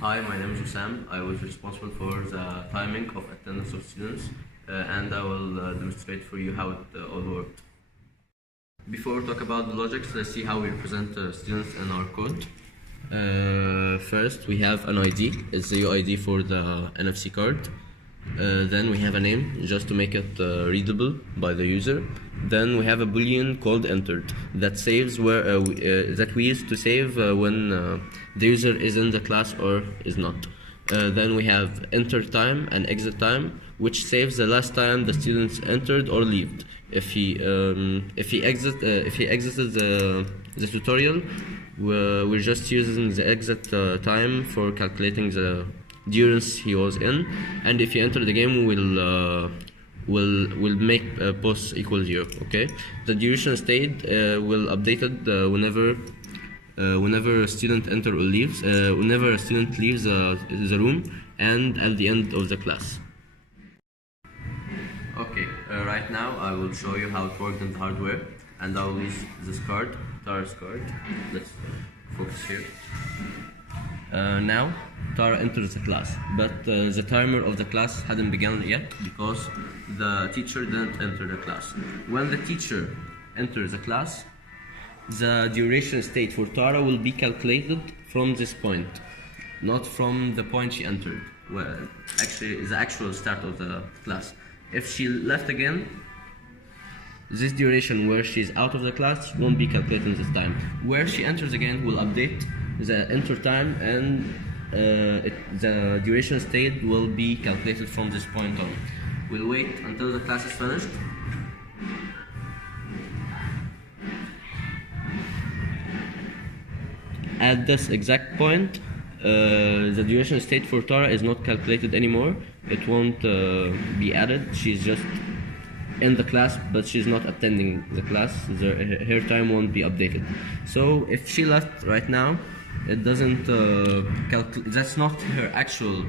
Hi, my name is Wissam. I was responsible for the timing of attendance of students, and I will demonstrate for you how it all worked. Before we talk about the logics, let's see how we represent students in our code. First, we have an ID. It's the UID for the NFC card. Then we have a name, just to make it readable by the user. Then we have a boolean called entered that saves where that we use to save when the user is in the class or is not. Then we have enter time and exit time, which saves the last time the students entered or left. If he exited the tutorial, we're just using the exit time for calculating the durance he was in, and if he entered the game, we'll make post equal 0. Okay, the duration stayed will updated whenever a student enters or leaves, whenever a student leaves the room, and at the end of the class. Okay, right now I will show you how it works in the hardware, and I will use this card, Tara's card. Let's focus here. Now Tara enters the class, but the timer of the class hadn't begun yet because the teacher didn't enter the class. When the teacher enters the class, the duration state for Tara will be calculated from this point, not from the point she entered. Well, actually, the actual start of the class. If she left again, this duration where she's out of the class won't be calculated this time. Where she enters again will update the enter time, and the duration state will be calculated from this point on. We'll wait until the class is finished. At this exact point, the duration state for Tara is not calculated anymore. It won't be added. She's just in the class, but she's not attending the class. Her time won't be updated. So if she left right now, it doesn't that's not her actual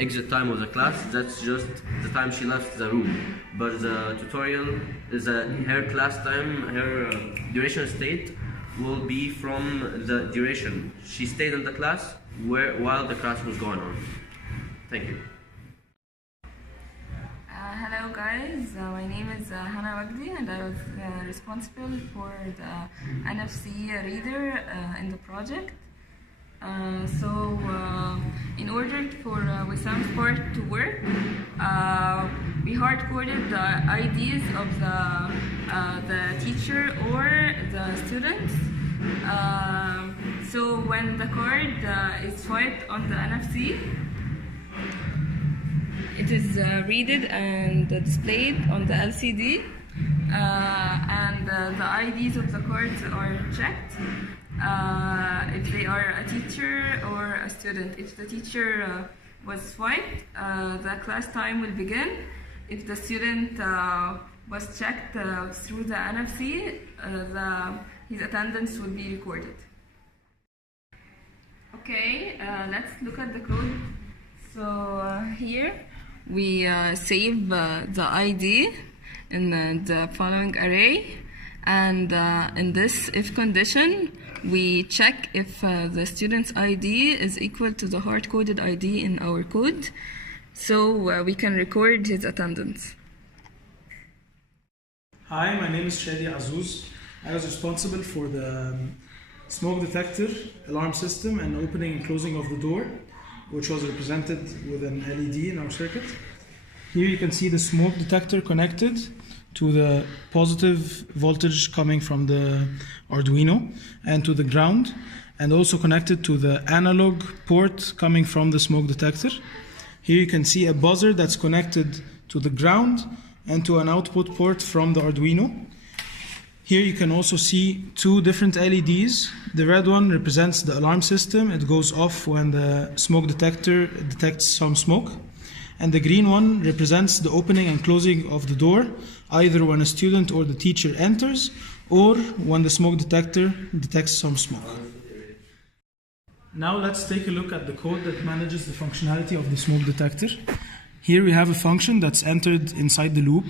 exit time of the class. That's just the time she left the room. But the tutorial is her class time, her duration state will be from the duration she stayed in the class while the class was going on. Thank you. Hello guys, my name is Hana Wagdi, and I was responsible for the NFC reader in the project. In order for Wissam's part to work, we hard-coded the IDs of the teacher or the students. So when the card is swiped on the NFC, it is read and displayed on the LCD, and the IDs of the cards are checked if they are a teacher or a student. If the teacher was swiped, the class time will begin. If the student was checked through the NFC, his attendance will be recorded. Okay, let's look at the code. So here we save the ID in the following array, and in this if condition, we check if the student's ID is equal to the hard-coded ID in our code, so we can record his attendance. Hi, my name is Shadi Azuz. I was responsible for the smoke detector alarm system and opening and closing of the door, which was represented with an LED in our circuit. Here you can see the smoke detector connected to the positive voltage coming from the Arduino and to the ground, and also connected to the analog port coming from the smoke detector. Here you can see a buzzer that's connected to the ground and to an output port from the Arduino. Here you can also see two different LEDs. The red one represents the alarm system. It goes off when the smoke detector detects some smoke. And the green one represents the opening and closing of the door, either when a student or the teacher enters, or when the smoke detector detects some smoke. Now let's take a look at the code that manages the functionality of the smoke detector. Here we have a function that's entered inside the loop.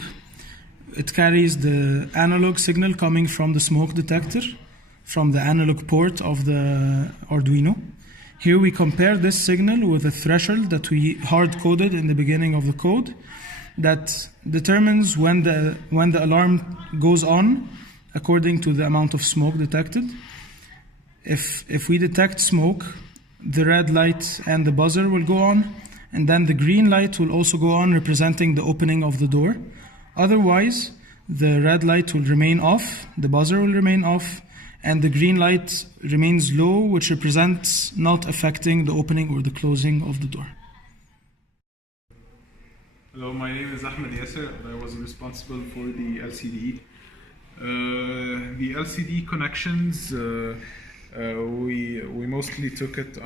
It carries the analog signal coming from the smoke detector, from the analog port of the Arduino. Here we compare this signal with a threshold that we hard-coded in the beginning of the code that determines when the alarm goes on according to the amount of smoke detected. If we detect smoke, the red light and the buzzer will go on, and then the green light will also go on, representing the opening of the door. Otherwise, the red light will remain off, the buzzer will remain off, and the green light remains low, which represents not affecting the opening or the closing of the door. Hello, my name is Ahmed Yasser. I was responsible for the LCD. The LCD connections, we mostly took it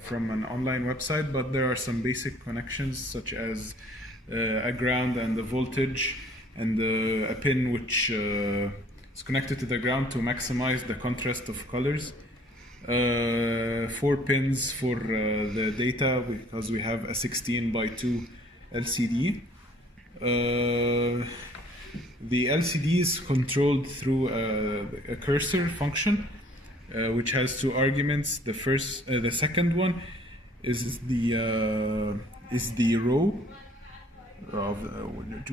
from an online website, but there are some basic connections such as a ground and a voltage and a pin which is connected to the ground to maximize the contrast of colors. 4 pins for the data because we have a 16:2 LCD. The LCD is controlled through a cursor function, which has 2 arguments. The second one is the row.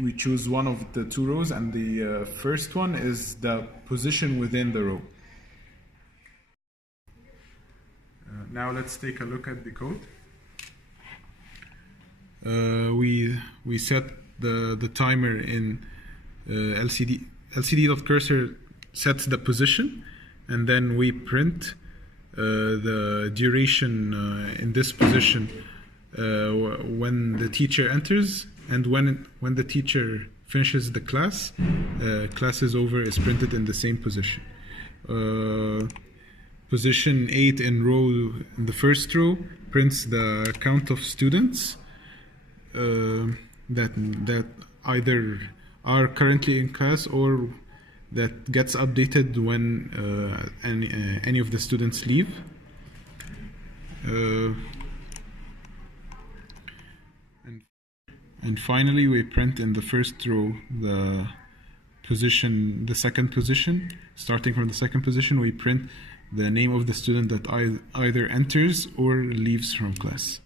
We choose one of the 2 rows, and the first one is the position within the row. Now let's take a look at the code. We set the timer in LCD. LCD.cursor sets the position, and then we print the duration in this position when the teacher enters, and when the teacher finishes the class, class is over is printed in the same position. Position 8 in the first row prints the count of students that either are currently in class or that gets updated when any of the students leave. And finally, we print in the first row the second position. Starting from the second position, we print the name of the student that either enters or leaves from class.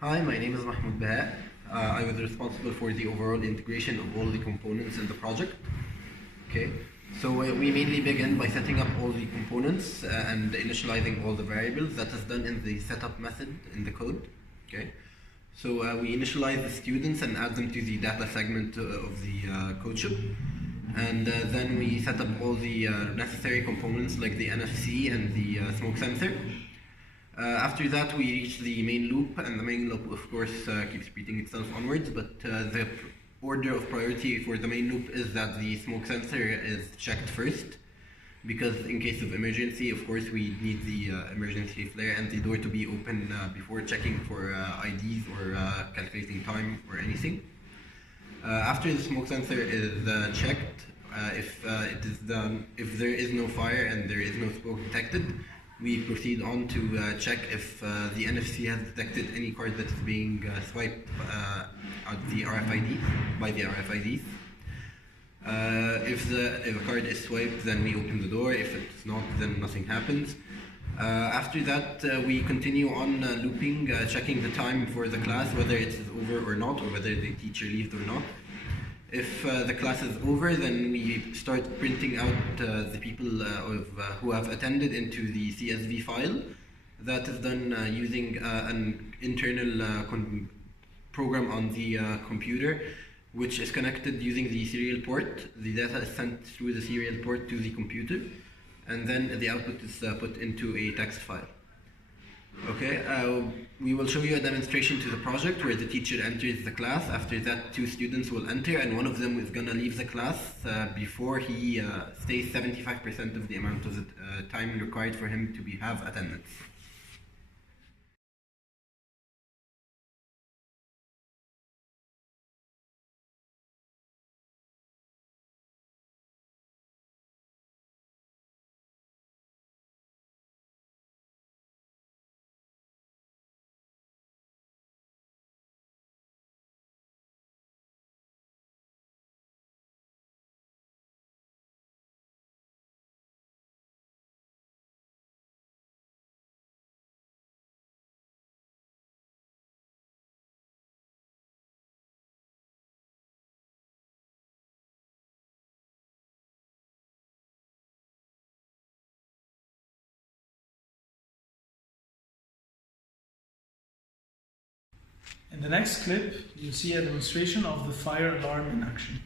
Hi, my name is Mahmoud Baha. I was responsible for the overall integration of all the components in the project. Okay, so we mainly begin by setting up all the components and initializing all the variables. That is done in the setup method in the code. Okay, so we initialize the students and add them to the data segment of the CodeShip, and then we set up all the necessary components like the NFC and the smoke sensor. After that, we reach the main loop, and the main loop, of course, keeps repeating itself onwards, but the order of priority for the main loop is that the smoke sensor is checked first, because in case of emergency, of course, we need the emergency flare and the door to be open before checking for IDs or calculating time or anything. After the smoke sensor is checked, if there is no fire and there is no smoke detected, we proceed on to check if the NFC has detected any card that is being swiped at the RFID by the RFIDs. If a card is swiped, then we open the door. If it's not, then nothing happens. After that, we continue on looping, checking the time for the class, whether it is over or not, or whether the teacher leaves or not. If the class is over, then we start printing out the people who have attended into the CSV file. That is done using an internal program on the computer, which is connected using the serial port. The data is sent through the serial port to the computer, and then the output is put into a text file. Okay, we will show you a demonstration to the project where the teacher enters the class. After that, 2 students will enter, and one of them is going to leave the class before he stays 75% of the amount of the time required for him to have attendance. In the next clip, you'll see a demonstration of the fire alarm in action.